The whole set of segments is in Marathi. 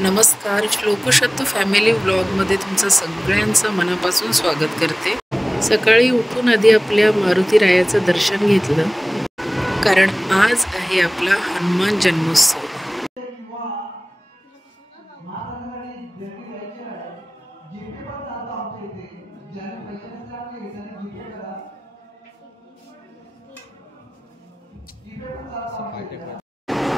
नमस्कार, श्लोकशतू फॅमिली व्लॉगमध्ये तुमचं सगळ्यांचं मनापासून स्वागत करते। सकाळी उठून आधी आपल्या मारुती रायाचं दर्शन घेतलं, कारण आज आहे आपला हनुमान जन्मोत्सव।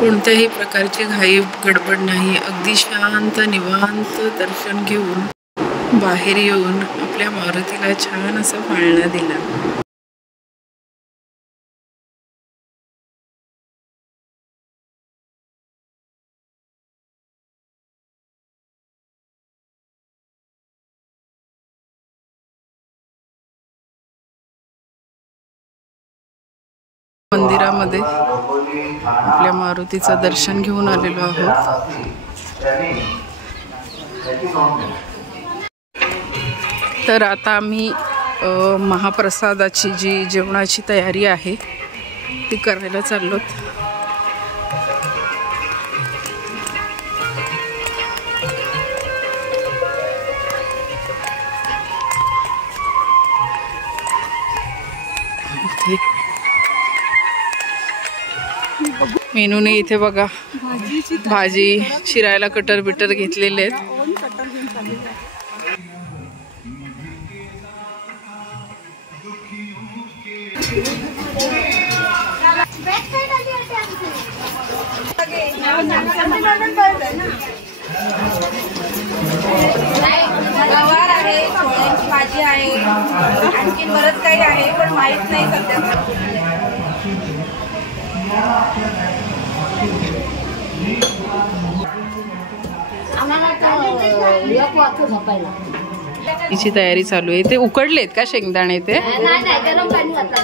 कोणत्याही प्रकारची घाई गडबड नाही, अगदी शांत निवांत दर्शन घेऊन बाहेर येऊन आपल्या मारुतीला छान असा पाळणा दिला। मंदिरामध्ये आपल्या मारुतीचं दर्शन घेऊन आलेलो आहोत। तर आता आम्ही महाप्रसादाची जी जेवणाची तयारी आहे ती करायला चाललोत। मेनूने इथे बघा भाजी चिरायला कटर बिटर घेतलेले आहेत। भाजी आहे, आणखी बरंच काही आहे पण माहित नाही सध्या। हिची तयारी चालू आहे। ते उकडलेत का शेंगदाणे? ते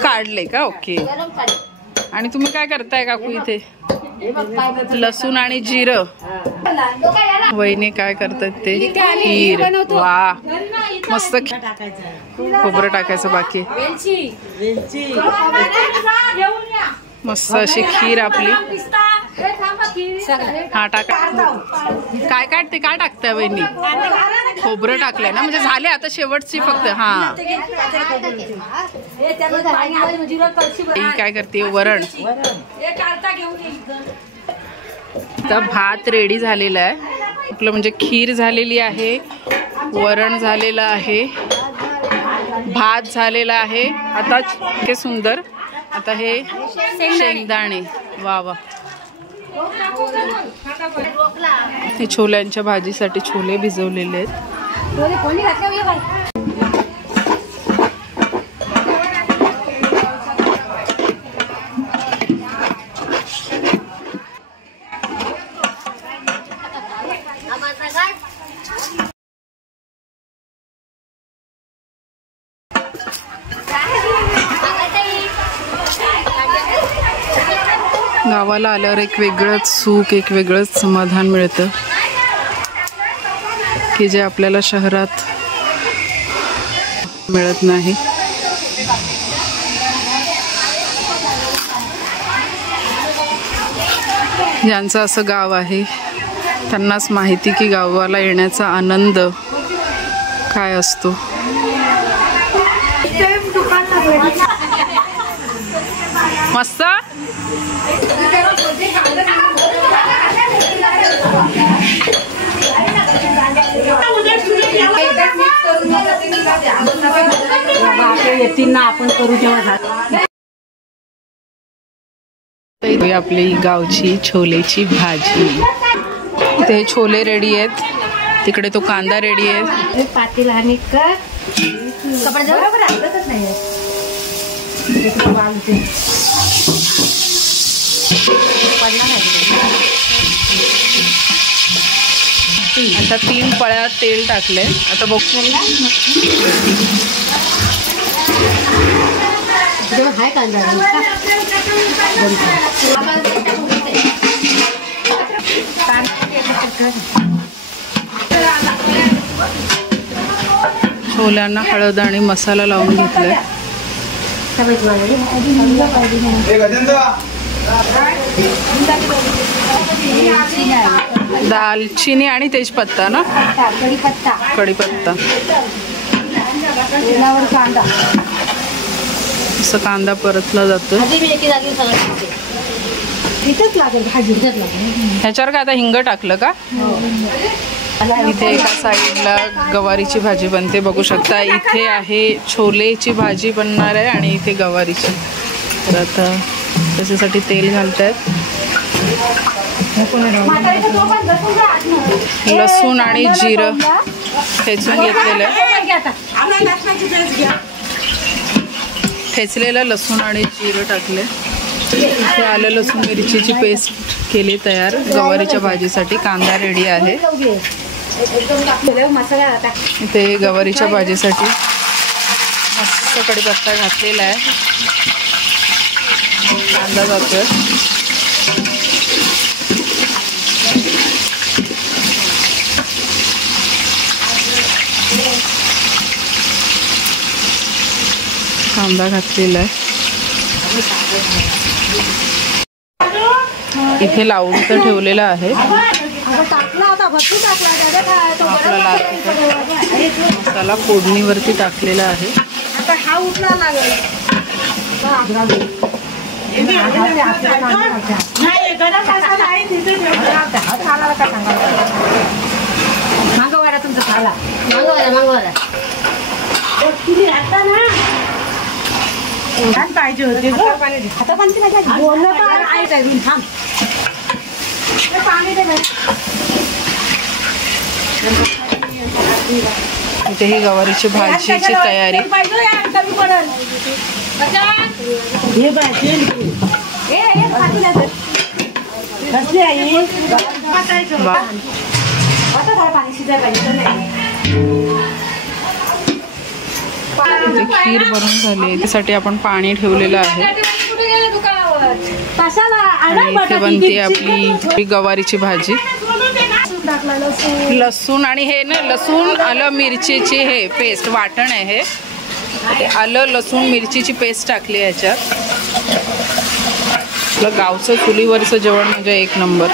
काढले का? ओके। आणि तुम्ही काय करताय काकू? इथे लसूण आणि जिरं। वहिनी काय करतात ते? खीर। वा, मस्त। खोबरं टाकायचं बाकी, मस्त अशी खीर आपली। हा टाका। काय काढते? काय टाकताय वहिनी? खोबरं टाकलंय ना, म्हणजे झाले आता शेवटची फक्त। हा, काय करते? वरण। आता भात रेडी झालेला आहे आपलं, म्हणजे खीर झालेली आहे, वरण झालेलं आहे, भात झालेला आहे। आता हे सुंदर, आता हे शेंगदाणे। वा वा। हे छोल्यांच्या भाजीसाठी छोले भिजवलेले आहेत। गावाला आल्यावर एक वेगळंच सुख, एक वेगळंच समाधान मिळतं की जे आपल्याला शहरात मिळत नाही। ज्यांचं असं गाव आहे त्यांनाच माहिती की गावाला येण्याचा आनंद काय असतो। मस्त। आपण करू तेव्हा आपली गावची छोलेची भाजी। इथे छोले रेडी आहेत, तिकडे तो कांदा रेडी आहे। पातेला आणि बरोबर लागतच नाही। आता 3 पळ्या तेल टाकले। आता बघ हाय कांदा छोल्यांना हळद आणि मसाला लावून घेतलाय। दालचिनी आणि तेजपत्ता ना, कढीपत्ता, असं कांदा परतला जातो. ह्याच्यावर का आता हिंग टाकलं का? इथे एका साईडला गवारीची भाजी बनते बघू शकता. इथे आहे छोलेची भाजी बनणार आहे आणि इथे गवारीची. तर आता त्याच्यासाठी तेल घालतायत. लसूण आणि जिरं ठेचून घेतलेलं आहे. ठेचलेलं लसूण आणि जिरं टाकले. इथे आलं लसूण मिरचीची पेस्ट केली तयार गवारीच्या भाजीसाठी. कांदा रेडी आहे. इथे गवारीच्या भाजीसाठी मस्त कढीपत्ता घातलेला आहे. कांदा जातोय. कांदा घातलेला आहे. इथे लावून तर ठेवलेला आहे. आपला लाल मसाला फोडणीवरती टाकलेला आहे. पाहिजे होते इथे ही गवारीची भाजीची तयारी. खीर बनवून झाली. त्यासाठी आपण पाणी ठेवलेलं आहे. आणि इथे बनते आपली गवारीची भाजी. लसूण आणि हे ना, लसूण आलं मिरचीची हे पेस्ट वाटण आहे. हे आलं लसूण मिरचीची पेस्ट टाकली ह्याच्यात. आपलं गावचं चुलीवरचं जेवण म्हणजे एक नंबर.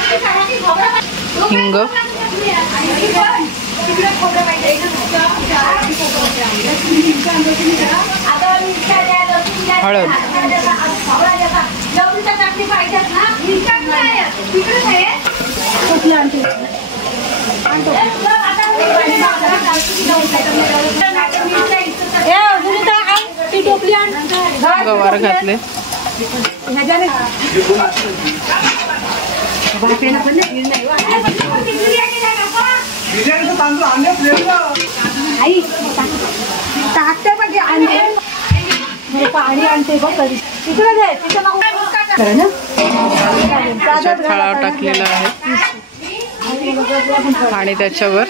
हिंग, हळद, गवार घातले. पाणी आणते बघ कधी खळा टाकलेला आहे आणि त्याच्यावर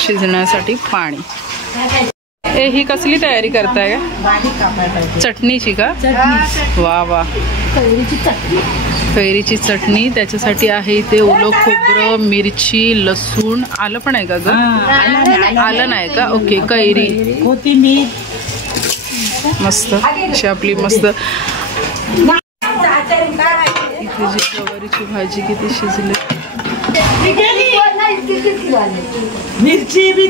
शिजण्यासाठी पाणी. ही कसली तयारी करताय? चटणीची का? वा वा, कैरीची चटणी. त्याच्यासाठी आहे इथे ओलं खोबरं, मिरची, लसूण, आलं पण आहे का ग? आलं नाही का? ओके. कैरी, कोथिंबीर, मस्त अशी आपली मस्त. इथे जी गवारीची भाजी किती शिजली. मिरची भी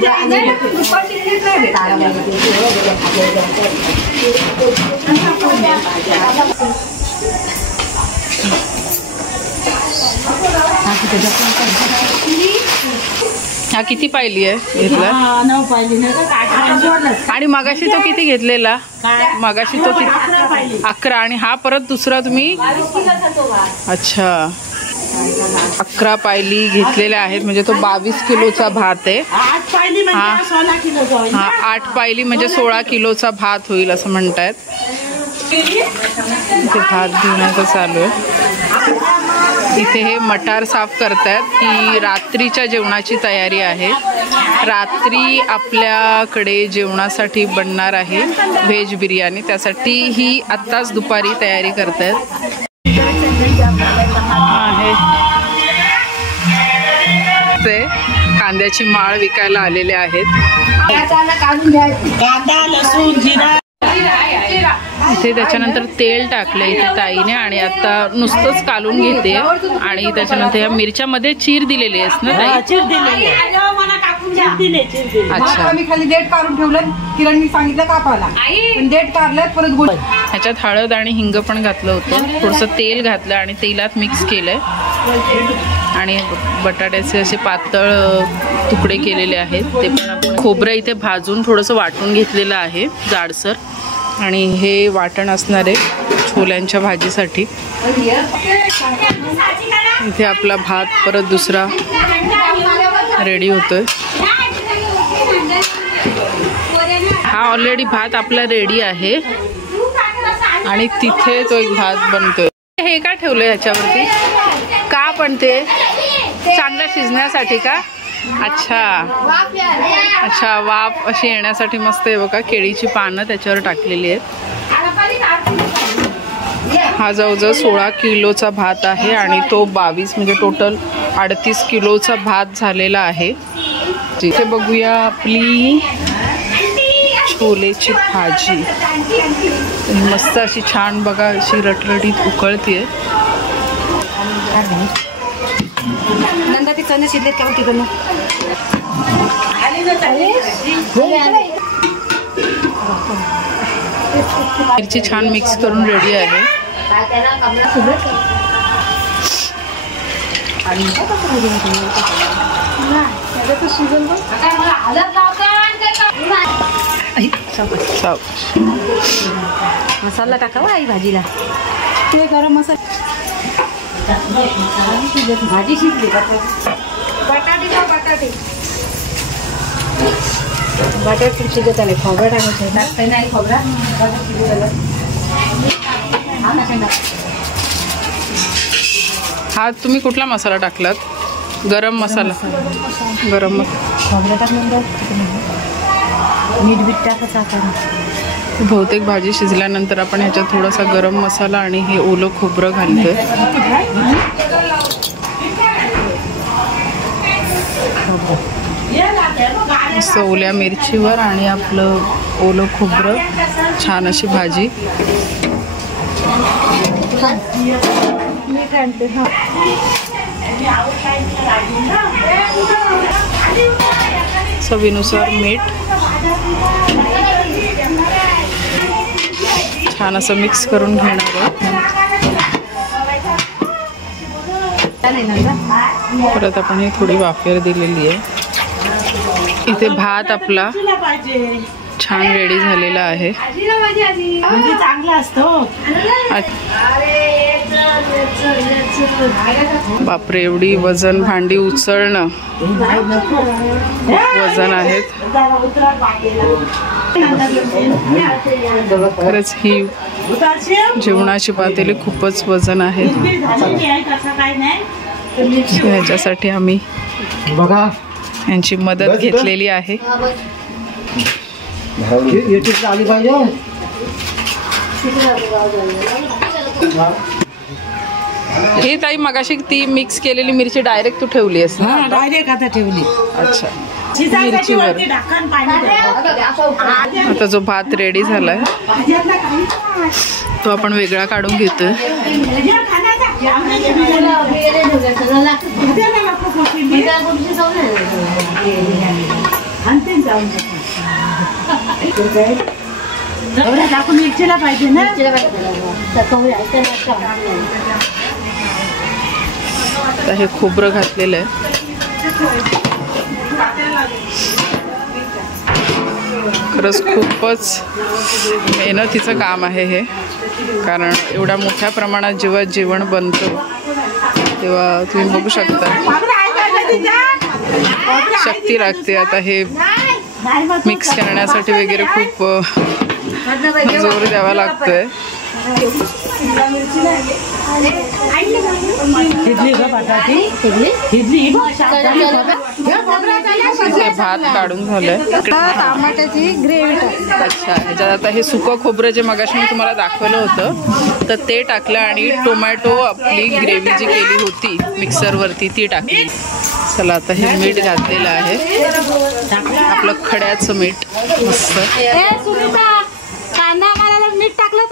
हा किती पाहिली आहे घेतला? 9 पाहिली. आणि मगाशी तो किती घेतलेला? मगाशी तो किती? 11. आणि हा परत दुसरा तुम्ही? अच्छा, 11 पायली घेतलेल्या आहेत. म्हणजे तो 22 किलोचा भात आहे. हा 8 पायली म्हणजे 16 किलोचा भात होईल असं म्हणतायत. इथे भात घेण्याचं चालू आहे. इथे हे मटार साफ करतायत. ही रात्रीच्या जेवणाची तयारी आहे. रात्री आपल्याकडे जेवणासाठी बनणार आहे व्हेज बिर्याणी. त्यासाठी ही आत्ताच दुपारी तयारी करतायत. ते कांद्याची माळ विकायला आलेले आहेत. कांदा, लसूण, जिरा इथे त्याच्यानंतर तेल टाकलं इथे ताईने आणि आता नुसतंच कालून घेते आणि त्याच्यानंतर या मिरच्यामध्ये चीर दिलेली आहेस ना ताई? चीर दिलेली आहे. अच्छा. मी खाली देठ काढून ठेवलं, किरणनी सांगितलं कापायला, पण देठ काढलं परत गोड. ह्याच्यात हळद आणि हिंग पण घातलं होतं, थोडंसं तेल घातलं आणि तेलात मिक्स केलंय आणि बटाट्याचे असे पातळ तुकडे केलेले आहेत ते पण आपण. खोबरं इथे भाजून थोडंसं वाटून घेतलेलं आहे जाडसर आणि हे वाटण असणार आहे छोल्यांच्या भाजीसाठी. इथे आपला भात परत दुसरा रेडी होतोय. हा ऑलरेडी भात आपला रेडी आहे आणि तिथे तो एक भात बनतोय. हे का ठेवलंय ह्याच्यावरती का? पण ते चांगलं शिजण्यासाठी का? अच्छा अच्छा, वाफ अशी येण्यासाठी मस्त आहे बघा. केळीची पानं त्याच्यावर टाकलेली आहेत. हा जवळजवळ 16 किलोचा भात आहे आणि तो 22 म्हणजे टोटल 38 किलोचा भात झालेला आहे. इथे बघूया आपली छोलेची भाजी. मस्त अशी छान बघा अशी रटरटीत उकळतीये. नंदा ते चणे शिजलेत का तिकडनं? मिरची छान मिक्स करून रेडी आहे. मसाला टाकावा आई भाजीला. ते गरम मसाला. भाजी शिजली. बटाटे का बटाटे? बटाटे शिजत आले. खोबरं टाकायचं टाकता नाही. खोबरा शिजत आलं. हा तुम्ही कुठला मसाला टाकलात? गरम मसाला. गरम खोबरं टाकल्यानंतर मीठ बीठ टाकायचं आपण. बहुतेक भाजी शिजल्यानंतर आपण ह्याच्यात थोडासा गरम मसाला आणि हे ओलं खोबरं घालतोय. मस्त ओल्या मिरचीवर आणि आपलं ओलं खोबरं छान अशी भाजी. चवीनुसार मीठ. छान असं मिक्स करून घेणार. परत आपण ही थोडी वाफेर दिलेली आहे. इथे भात आपला छान रेडी झालेला आहे. बापरे, एवढी वजन भांडी उचलणं खूप वजन आहेत. खरंच ही जेवणाची पातेली खूपच वजन आहे. ह्याच्यासाठी आम्ही बघा यांची मदत घेतलेली आहे. हे ताई मगाशी ती मिक्स केलेली मिरची डायरेक्ट तू ठेवली आहेस ना? डायरेक्ट आता ठेवली. अच्छा. मिरचीवर आता जो भात रेडी झालाय तो आपण वेगळा काढून घेतोय. मिरचीला पाहिजे ना. हे खोबरं घातलेलं आहे. खरंच खूपच मेहनतीचं काम आहे हे, कारण एवढ्या मोठ्या प्रमाणात जेव्हा जेवण बनतं तेव्हा तुम्ही बघू शकता शक्ती लागते. आता हे मिक्स करण्यासाठी वगैरे खूप जोर द्यावा लागतोय. भात काढून झालंय. टमाट्याची ग्रेव्ही. अच्छा, ह्याच्यात आता हे सुकं खोबरं जे मगाशी मी तुम्हाला दाखवलं होतं तर ते टाकलं आणि टोमॅटो आपली ग्रेव्ही जी केली होती मिक्सरवरती ती टाकली. चला आता हे मीठ घातलेलं आहे, आपलं खड्याचं मीठ. मस्त कांदा मारायला मीठ टाकलं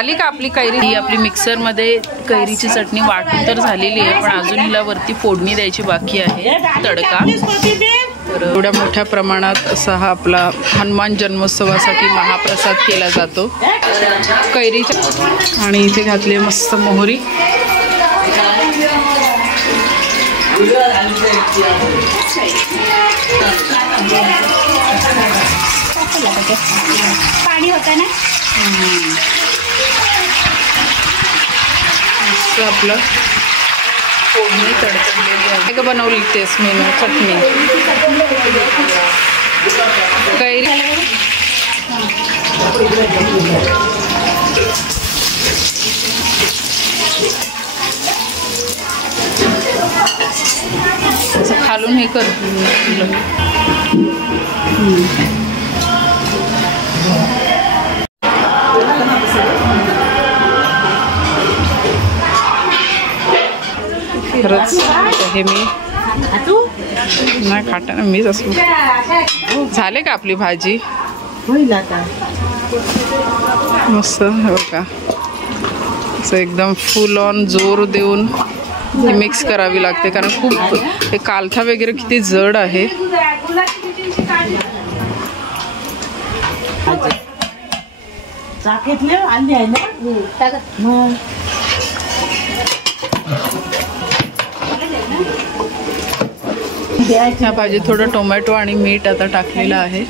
आली का आपली कैरी? ही आपली मिक्सर मध्ये कैरीची चटणी वाटून तर झालेली आहे, पण अजून हिला वरती फोडणी द्यायची बाकी आहे, तडका. तर एवढ्या मोठ्या प्रमाणात असा हा आपला हनुमान जन्मोत्सवासाठी महाप्रसाद केला जातो कैरीच्या. आणि इथे घातली मस्त मोहरी. पाणी होतं ना मस्त आपलं फोडणी तडतडलेली आहे. का बनवली तेच मेनू चटणी कैरी. असं खालून हे कर. खरंच हे मी नाही खात ना, मीच असू. झाले का आपली भाजी? होईल आता. मस्त हो का. असं एकदम फुल ऑन जोर देऊन ती मिक्स करावी लागते, कारण खूप ते कालथा वगैरे किती जड आहे. चाकेतले आणली आहे ना. ह्या भाजीत थोडं टोमॅटो आणि मीठ आता टाकलेलं आहे.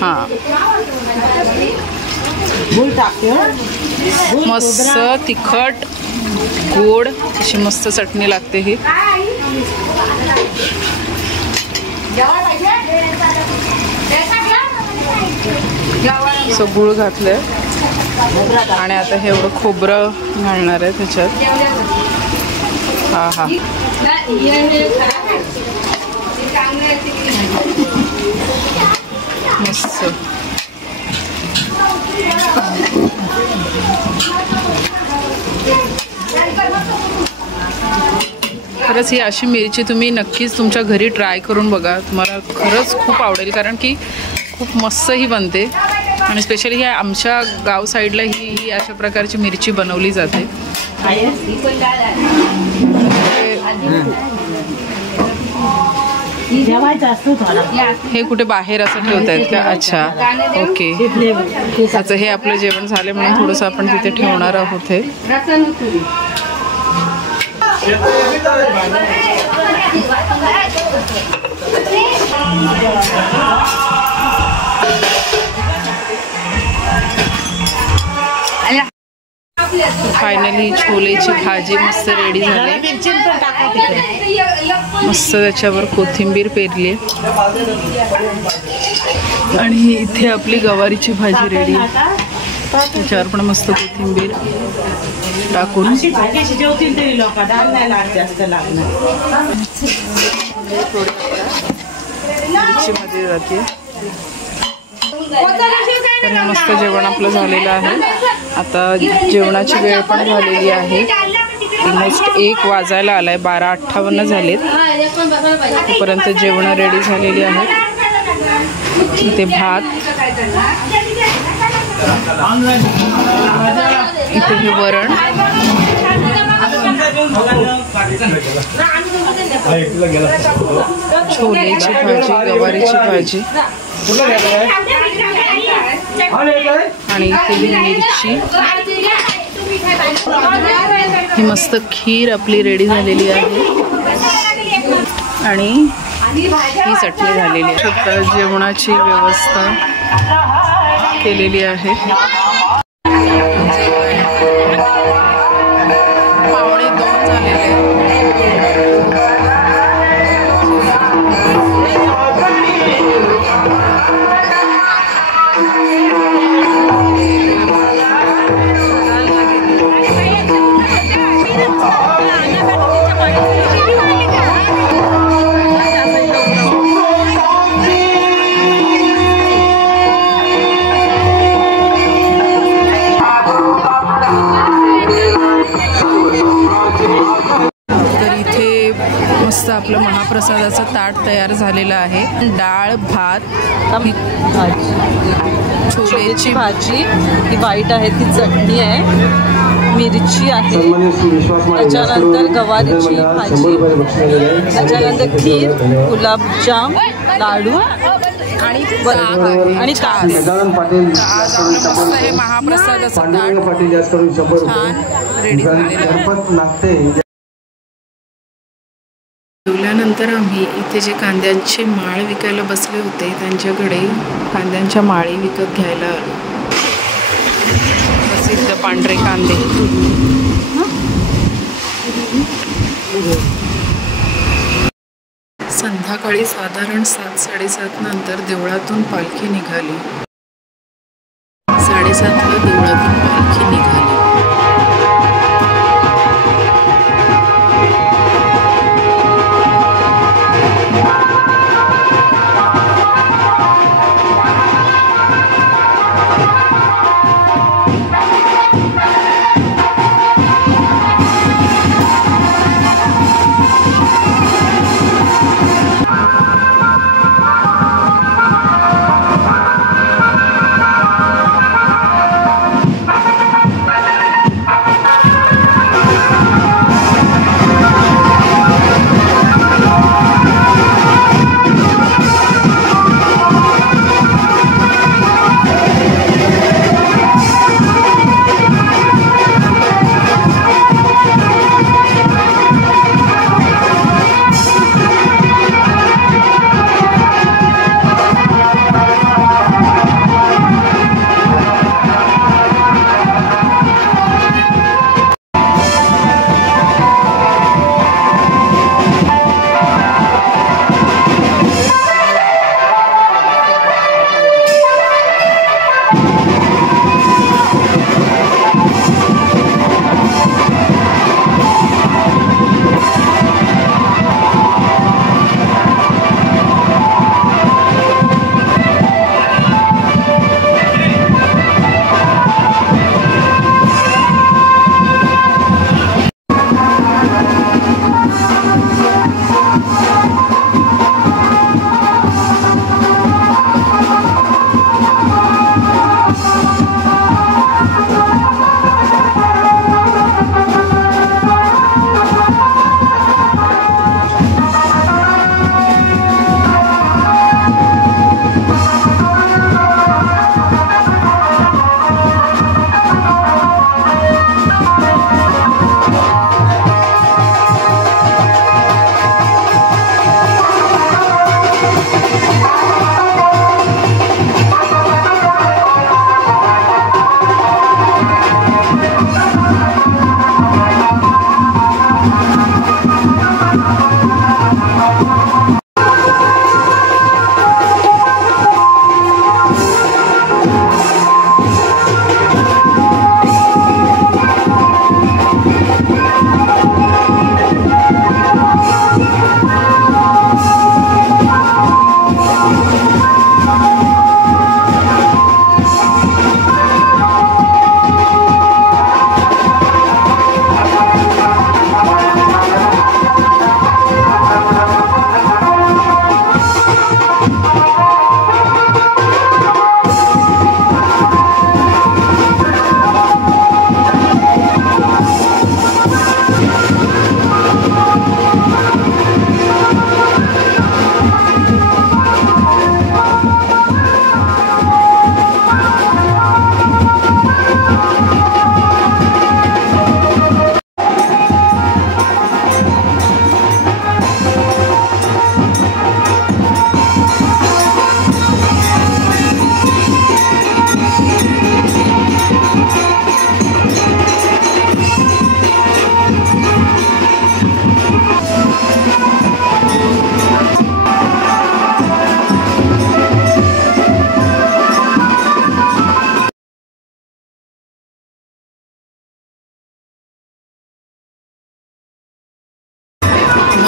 हां मस्त तिखट गोड अशी मस्त चटणी लागते ही. सो गुळ घातलंय आणि आता हे एवढं खोबरं घालणार आहे त्याच्यात. हा हा मस्त. खरंच ही अशी मिरची तुम्ही नक्कीच तुमच्या घरी ट्राय करून बघा, तुम्हाला खरंच खूप आवडेल, कारण की खूप मस्त ही बनते. आणि स्पेशली ही आमच्या गाव साईडला ही अशा प्रकारची मिरची बनवली जाते. हे कुठे बाहेर असं ठेवतायत का? अच्छा ओके. अच्छा हे आपलं जेवण झाले म्हणून थोडंसं आपण तिथे ठेवणार आहोत. हे फायनली छोलेची भाजी मस्त रेडी झाली. मस्त त्याच्यावर कोथिंबीर पेरली आणि इथे आपली गवारीची भाजी रेडी. त्याच्यावर पण मस्त कोथिंबीर टाकून मिरचीमध्ये जाते. तर हे मस्त जेवण आपलं झालेलं आहे. आता जेवणाची वेळ पण झालेली आहे. ऑलमोस्ट 1 वाजायला आलाय. 12:58 झालेत. तोपर्यंत जेवण रेडी झालेली आहेत. इथे भात, इथे हे वरण, छोलेची भाजी, गवारीची भाजी आणि इथे ही मिरची. ही मस्त खीर आपली रेडी झालेली आहे आणि ही चटणी झालेली आहे. जेवणाची व्यवस्था केलेली आहे. 1:45 झालेले आहे. महाप्रसादाचं ताट तयार झालेलं आहे. डाळ, भात, छोलेची भाजी, ही व्हाईट आहे ती चटणी आहे, मिरची आहे, त्याच्यानंतर गवारीची भाजी, त्याच्यानंतर खीर, गुलाबजाम, लाडू आणि ताक. हे महाप्रसादाचं ताट छान रेडी झालेलं आहे. जेवल्यानंतर आम्ही इथे जे कांद्यांचे माळ विकायला बसले होते त्यांच्याकडे कांद्यांच्या माळी विकत घ्यायला आलो. प्रसिद्ध पांढरे कांदे. संध्याकाळी साधारण 7-7:30 नंतर देवळातून पालखी निघाली. 7:30ला देवळातून पालखी निघाली.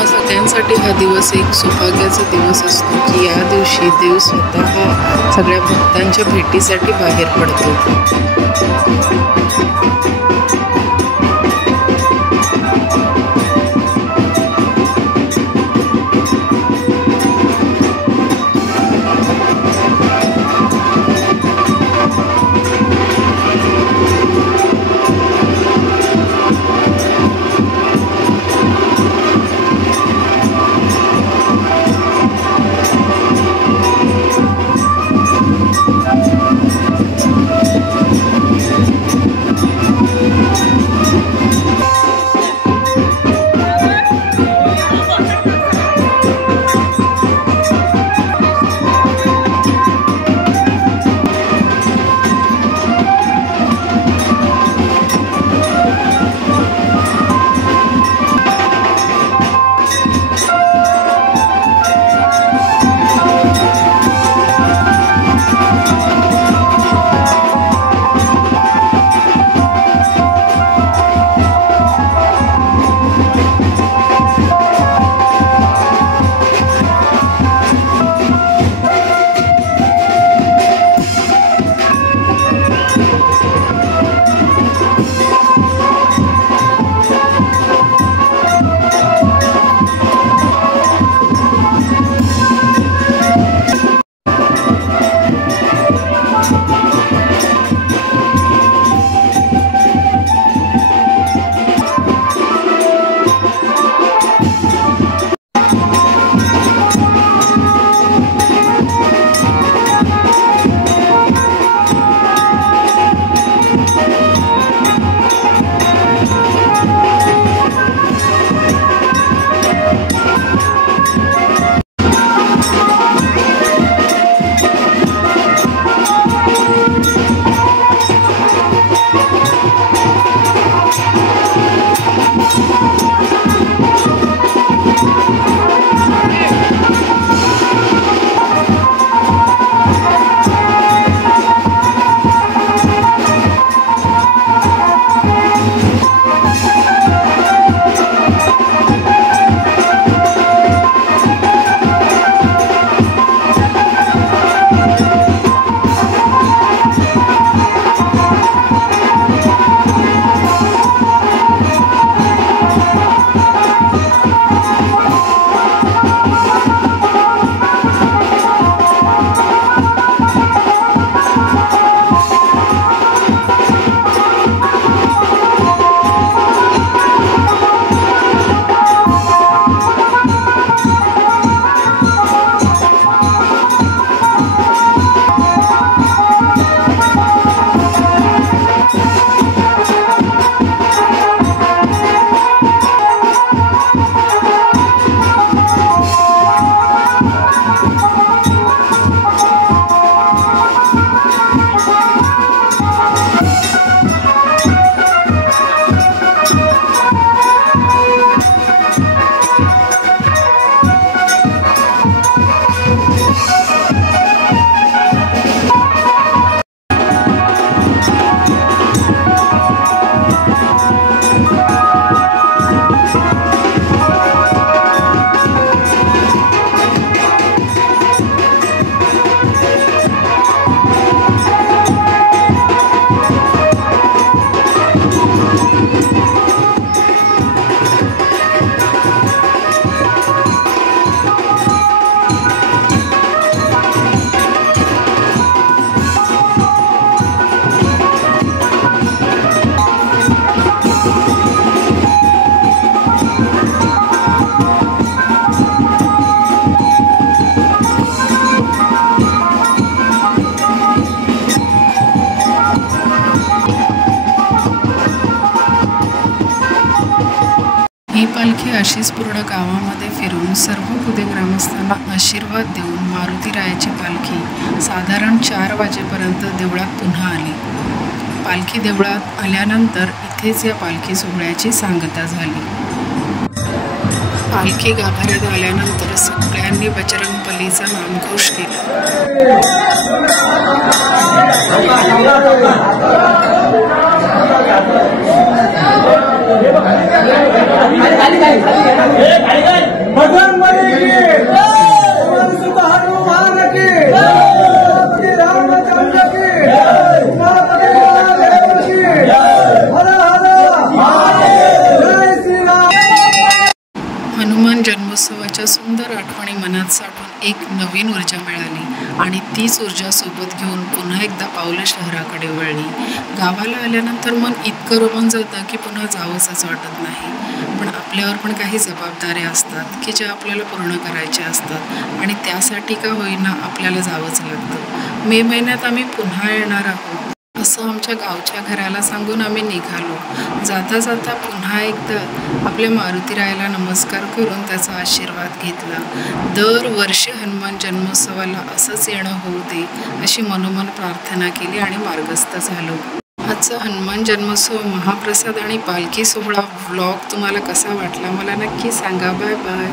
सगळ्यांसाठी हा दिवस एक सौभाग्याचा दिवस असतो की या दिवशी देव स्वतः सगळ्या भक्तांच्या भेटीसाठी बाहेर पडतो. अशीच पूर्ण गावामध्ये फिरून सर्व कुदे ग्रामस्थांना आशीर्वाद देऊन मारुतीरायाची पालखी साधारण 4 वाजेपर्यंत देवळात पुन्हा आली. पालखी देवळात आल्यानंतर इथेच या पालखी सोहळ्याची सांगता झाली. पालखी गाभाऱ्यात आल्यानंतर सगळ्यांनी बजरंगबलीचा नामघोष केला. हनुमान जन्मोत्सवाच्या सुंदर आठवणी मनात साठवून एक नवीन ऊर्जा मिळाली आणि तीच ऊर्जा सोबत घेऊन पुन्हा एकदा पावलं शहराकडे वळली. गावाला आल्यानंतर मन इतकं रमून जातं की पुन्हा जावंसंच वाटत नाही. पण आपल्यावर पण काही जबाबदाऱ्या असतात की ज्या आपल्याला पूर्ण करायच्या असतात आणि त्यासाठी का होईना आपल्याला जावंच लागतं. मे महिन्यात आम्ही पुन्हा येणार आहोत असं आमच्या गावच्या घराला सांगून आम्ही निघालो. जाता जाता पुन्हा एकदा आपल्या मारुतीरायाला नमस्कार करून त्याचा आशीर्वाद घेतला. दरवर्षी हनुमान जन्मोत्सवाला असंच येणं होऊ दे अशी मनोमन प्रार्थना केली आणि मार्गस्थ झालो. आजचा हनुमान जन्मोत्सव महाप्रसाद आणि पालखी सोहळा व्लॉग तुम्हाला कसा वाटला मला नक्की सांगा. Bye bye.